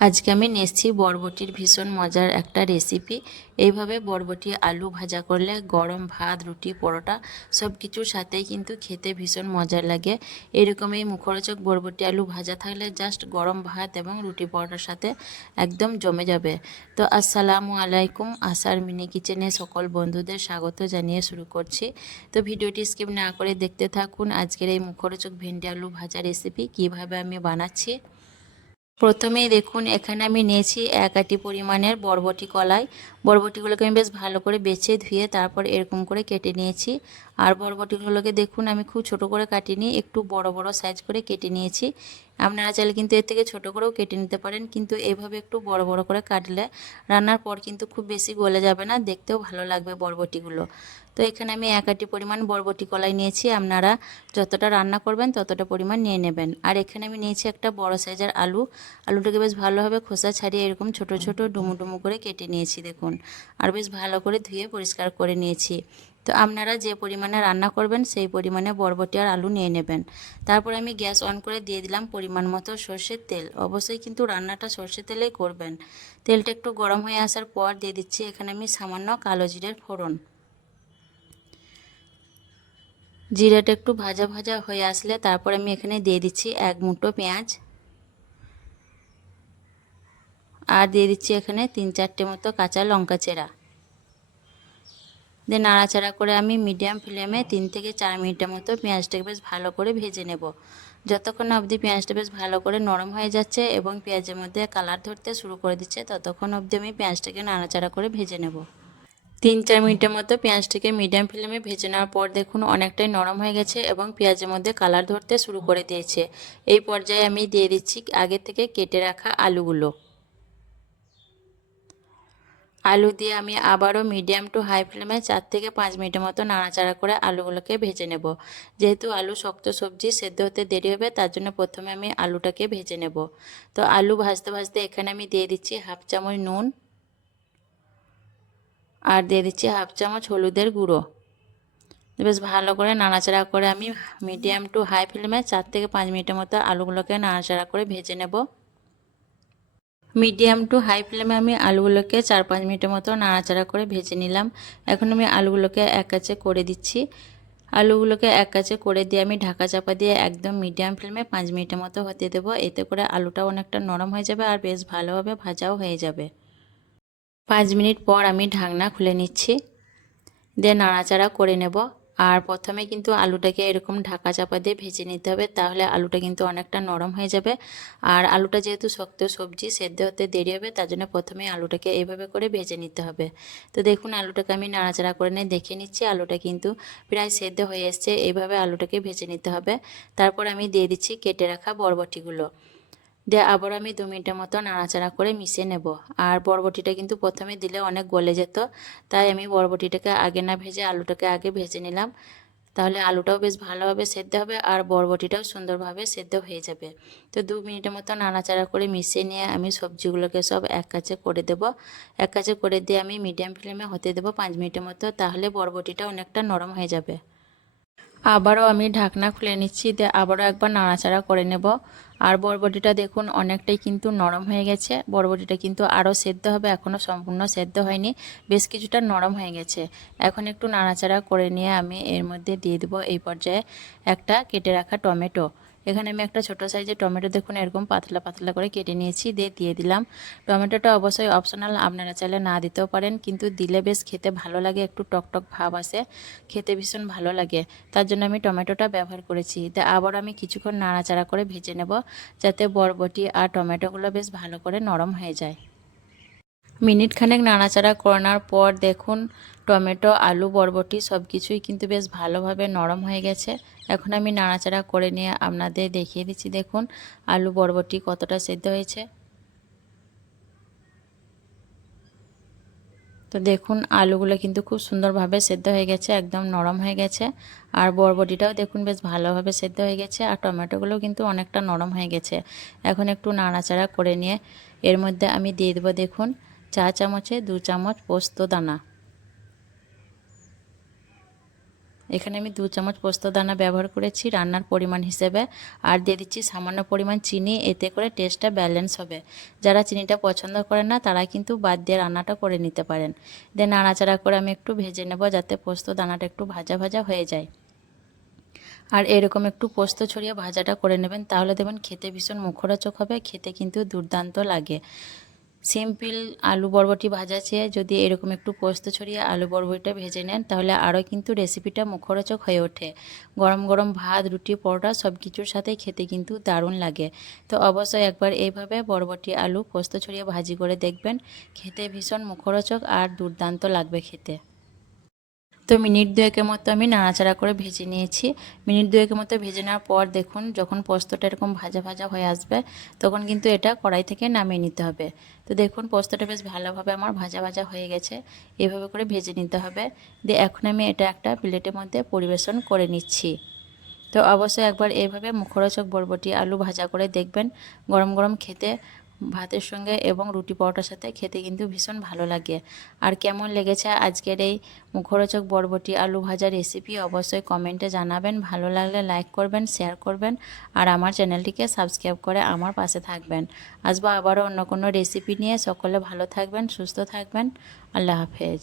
আজকে আমি নেছি বরবটির ভীষণ মজার একটা রেসিপি। এইভাবে বরবটি আলু ভাজা করলে গরম ভাত, রুটি, পরোটা সব কিছুর সাথেই কিন্তু খেতে ভীষণ মজার লাগে। এরকমই মুখরোচক বরবটি আলু ভাজা থাকলে জাস্ট গরম ভাত এবং রুটি পরোটার সাথে একদম জমে যাবে। তো আসসালামু আলাইকুম, আসার মিনি কিচেনে সকল বন্ধুদের স্বাগত জানিয়ে শুরু করছি। তো ভিডিওটি স্কিপ না করে দেখতে থাকুন আজকের এই মুখরোচক ভেন্ডি আলু ভাজা রেসিপি কিভাবে আমি বানাচ্ছি। প্রথমেই দেখুন এখানে আমি নিয়েছি 1 আটি পরিমাণের বরবটি কলাই। বরবটিগুলোকে আমি বেশ ভালো করে বেছে ধুয়ে তারপর এরকম করে কেটে নিয়েছি। আর বরবটিগুলোকে দেখুন আমি খুব ছোট করে কাটিনি, একটু বড় বড় সাইজ করে কেটে নিয়েছি। আপনারা চাইলে কিন্তু এর থেকে ছোট করেও কেটে নিতে পারেন, কিন্তু এইভাবে একটু বড় বড় করে কাটলে রান্নার পর কিন্তু খুব বেশি গলে যাবে না, দেখতেও ভালো লাগবে বরবটিগুলো। তো এখানে আমি 1 আটি পরিমাণ বরবটি কলাই নিয়েছি। আপনারা যতটা রান্না করবেন ততটা পরিমাণ নিয়ে নেবেন। আর এখানে আমি নিয়েছি একটা বড় সাইজের আলুটাকে বেশ ভালোভাবে খোসা ছাড়িয়ে এরকম ছোট ছোট ডুমু ডুমু করে কেটে নিয়েছি দেখুন। আর বেশ ভালো করে ধুয়ে পরিষ্কার করে নিয়েছি। তো আপনারা যে পরিমাণে রান্না করবেন সেই পরিমাণে বরবটি আর আলু নিয়ে নেবেন। তারপর আমি গ্যাস অন করে দিয়ে দিলাম পরিমাণ মতো সর্ষের তেল। অবশ্যই কিন্তু রান্নাটা সর্ষের তেলেই করবেন। তেলটা একটু গরম হয়ে আসার পর দিয়ে দিচ্ছি এখানে আমি সামান্য কালো জিরের ফোড়ন। জিরাটা একটু ভাজা ভাজা হয়ে আসলে তারপর আমি এখানে দিয়ে দিচ্ছি 1 মুঠো পেঁয়াজ। আর দিয়ে দিচ্ছি এখানে 3-4টে মতো কাঁচা লঙ্কা চেরা। দিয়ে নাড়াচাড়া করে আমি মিডিয়াম ফ্লেমে 3 থেকে 4 মিনিটের মতো পেঁয়াজটাকে বেশ ভালো করে ভেজে নেব। যতক্ষণ না অবধি পেঁয়াজটা বেশ ভালো করে নরম হয়ে যাচ্ছে এবং পেঁয়াজের মধ্যে কালার ধরতে শুরু করে দিচ্ছে ততক্ষণ অবধি আমি পেঁয়াজটাকে নাড়াচাড়া করে ভেজে নেব। 3-4 মিনিটের মতো পেঁয়াজটাকে মিডিয়াম ফ্লেমে ভেজে নেওয়ার পর দেখুন অনেকটাই নরম হয়ে গেছে এবং পেঁয়াজের মধ্যে কালার ধরতে শুরু করে দিয়েছে। এই পর্যায়ে আমি দিয়ে দিচ্ছি আগে থেকে কেটে রাখা আলুগুলো। আলু দিয়ে আমি আবারও মিডিয়াম টু হাই ফ্লেমে 4 থেকে 5 মিনিটের মতো নাড়াচাড়া করে আলুগুলোকে ভেজে নেব। যেহেতু আলু শক্ত সবজি, সেদ্ধ হতে দেরি হবে, তার জন্য প্রথমে আমি আলুটাকে ভেজে নেব। তো আলু ভাজতে ভাজতে এখানে আমি দিয়ে দিচ্ছি 1/2 চামচ নুন আর দিয়ে দিচ্ছি 1/2 চামচ হলুদের গুঁড়ো। বেশ ভালো করে নাড়াচাড়া করে আমি মিডিয়াম টু হাই ফ্লেমে 4 থেকে 5 মিনিটের মতো আলুগুলোকে নাড়াচাড়া করে ভেজে নেব। মিডিয়াম টু হাই ফ্লেমে আমি আলুগুলোকে 4-5 মিনিটের মতো নাড়াচাড়া করে ভেজে নিলাম। এখন আমি আলুগুলোকে এক কাছে করে দিচ্ছি। আলুগুলোকে এক কাছে করে দিয়ে আমি ঢাকা চাপা দিয়ে একদম মিডিয়াম ফ্লেমে 5 মিনিটের মতো হতে দেবো। এতে করে আলুটাও অনেকটা নরম হয়ে যাবে আর বেশ ভালোভাবে ভাজাও হয়ে যাবে। 5 মিনিট পর আমি ঢাকনা খুলে নিচ্ছি, দিয়ে নাড়াচাড়া করে নেব। আর প্রথমে কিন্তু আলুটাকে এরকম ঢাকা চাপা দিয়ে ভেজে নিতে হবে, তাহলে আলুটা কিন্তু অনেকটা নরম হয়ে যাবে। আর আলুটা যেহেতু শক্ত সবজি, সেদ্ধ হতে দেরি হবে, তার জন্য প্রথমে আলুটাকে এইভাবে করে ভেজে নিতে হবে। তো দেখুন আলুটাকে আমি নাড়াচাড়া করে নিয়ে দেখে নিচ্ছি আলুটা কিন্তু প্রায় সেদ্ধ হয়ে এসছে। এইভাবে আলুটাকে ভেজে নিতে হবে। তারপর আমি দিয়ে দিচ্ছি কেটে রাখা বরবটিগুলো। দিয়ে আবার আমি 2 মিনিটের মতো নাড়াচাড়া করে মিশিয়ে নেব। আর বরবটিটা কিন্তু প্রথমে দিলে অনেক গলে যেত, তাই আমি বরবটিটাকে আগে না ভেজে আলুটাকে আগে ভেজে নিলাম। তাহলে আলুটাও বেশ ভালোভাবে সেদ্ধ হবে আর বরবটিটাও সুন্দরভাবে সেদ্ধ হয়ে যাবে। তো 2 মিনিটের মতো নাড়াচাড়া করে মিশিয়ে নিয়ে আমি সবজিগুলোকে সব এক কাছে করে দেব। এক কাছে করে দিয়ে আমি মিডিয়াম ফ্লেমে হতে দেবো 5 মিনিটের মতো, তাহলে বরবটিটা অনেকটা নরম হয়ে যাবে। আবারও আমি ঢাকনা খুলে নিচ্ছি, দিয়ে আবারও একবার নাড়াচাড়া করে নেব। আর বরবটিটা দেখুন অনেকটাই কিন্তু নরম হয়ে গেছে। বরবটিটা কিন্তু আরও সেদ্ধ হবে, এখনও সম্পূর্ণ সেদ্ধ হয়নি, বেশ কিছুটা নরম হয়ে গেছে। এখন একটু নাড়াচাড়া করে নিয়ে আমি এর মধ্যে দিয়ে দেবো এই পর্যায়ে একটা কেটে রাখা টমেটো। এখানে আমি একটা ছোট সাইজের টমেটো দেখুন এরকম পাতলা পাতলা করে কেটে নিয়েছি, দিয়ে দিলাম। টমেটোটা অবশ্যই অপশনাল, আপনারা চাইলে না দিতেও পারেন, কিন্তু দিলে বেশ খেতে ভালো লাগে, একটু টকটক ভাব আসে, খেতে ভীষণ ভালো লাগে, তার জন্য আমি টমেটোটা ব্যবহার করেছি। তা আবার আমি কিছুক্ষণ নাড়াচাড়া করে ভেজে নেব, যাতে বরবটি আর টমেটোগুলো বেশ ভালো করে নরম হয়ে যায়। মিনিট খানেক নাড়াচাড়া করানোর পর দেখুন টমেটো, আলু, বরবটি সব কিছুই কিন্তু বেশ ভালোভাবে নরম হয়ে গেছে। এখন আমি নাড়াচাড়া করে নিয়ে আপনাদের দেখিয়ে দিচ্ছি, দেখুন আলু বরবটি কতটা সেদ্ধ হয়েছে। তো দেখুন আলুগুলো কিন্তু খুব সুন্দরভাবে সেদ্ধ হয়ে গেছে, একদম নরম হয়ে গেছে। আর বরবটিটাও দেখুন বেশ ভালোভাবে সেদ্ধ হয়ে গেছে আর টমেটোগুলো কিন্তু অনেকটা নরম হয়ে গেছে। এখন একটু নাড়াচাড়া করে নিয়ে এর মধ্যে আমি দিয়ে দেবো দেখুন 4 চামচে 2 চামচ পোস্ত দানা। এখানে আমি 2 চামচ পোস্ত দানা ব্যবহার করেছি রান্নার পরিমাণ হিসেবে, আর দিয়ে দিচ্ছি সামান্য পরিমাণ চিনি, এতে করে টেস্টটা ব্যালেন্স হবে। যারা চিনিটা পছন্দ করেন না তারা কিন্তু বাদ দিয়ে রান্নাটা করে নিতে পারেন। দিয়ে নাড়াচাড়া করে আমি একটু ভেজে নেব যাতে পোস্ত দানাটা একটু ভাজা ভাজা হয়ে যায়। আর এরকম একটু পোস্ত ছড়িয়ে ভাজাটা করে নেবেন, তাহলে দেখবেন খেতে ভীষণ মুখরোচক হবে, খেতে কিন্তু দুর্দান্ত লাগে। সিম্পল আলু বরবটি ভাজা চেয়ে যদি এরকম একটু পোস্ত ছড়িয়ে আলু বরবটিটা ভেজে নেন তাহলে আরও কিন্তু রেসিপিটা মুখরোচক হয়ে ওঠে। গরম গরম ভাত, রুটি, পরোটা সব কিছুর সাথে খেতে কিন্তু দারুণ লাগে। তো অবশ্যই একবার এইভাবে বরবটি আলু পোস্ত ছড়িয়ে ভাজি করে দেখবেন, খেতে ভীষণ মুখরোচক আর দুর্দান্ত লাগবে খেতে। তো মিনিট দুয়েকের মতো আমি নাড়াচাড়া করে ভেজে নিয়েছি। মিনিট দুয়েকের মতো ভেজে নেওয়ার পর দেখুন যখন পোস্তটা এরকম ভাজা ভাজা হয়ে আসবে তখন কিন্তু এটা কড়াই থেকে নামিয়ে নিতে হবে। তো দেখুন পোস্তটা বেশ ভালোভাবে আমার ভাজা ভাজা হয়ে গেছে, এভাবে করে ভেজে নিতে হবে। দিয়ে এখন আমি এটা একটা প্লেটের মধ্যে পরিবেশন করে নিচ্ছি। তো অবশ্যই একবার এইভাবে মুখরোচক বরবটি আলু ভাজা করে দেখবেন, গরম গরম খেতে ভাতের সঙ্গে এবং রুটি পরোটার সাথে খেতে কিন্তু ভীষণ ভালো লাগে। আর কেমন লেগেছে আজকের এই মুখরোচক বরবটি আলু ভাজা রেসিপি অবশ্যই কমেন্টে জানাবেন। ভালো লাগলে লাইক করবেন, শেয়ার করবেন আর আমার চ্যানেলটিকে সাবস্ক্রাইব করে আমার পাশে থাকবেন। আসবো আবারও অন্য কোনো রেসিপি নিয়ে। সকলে ভালো থাকবেন, সুস্থ থাকবেন। আল্লাহ হাফেজ।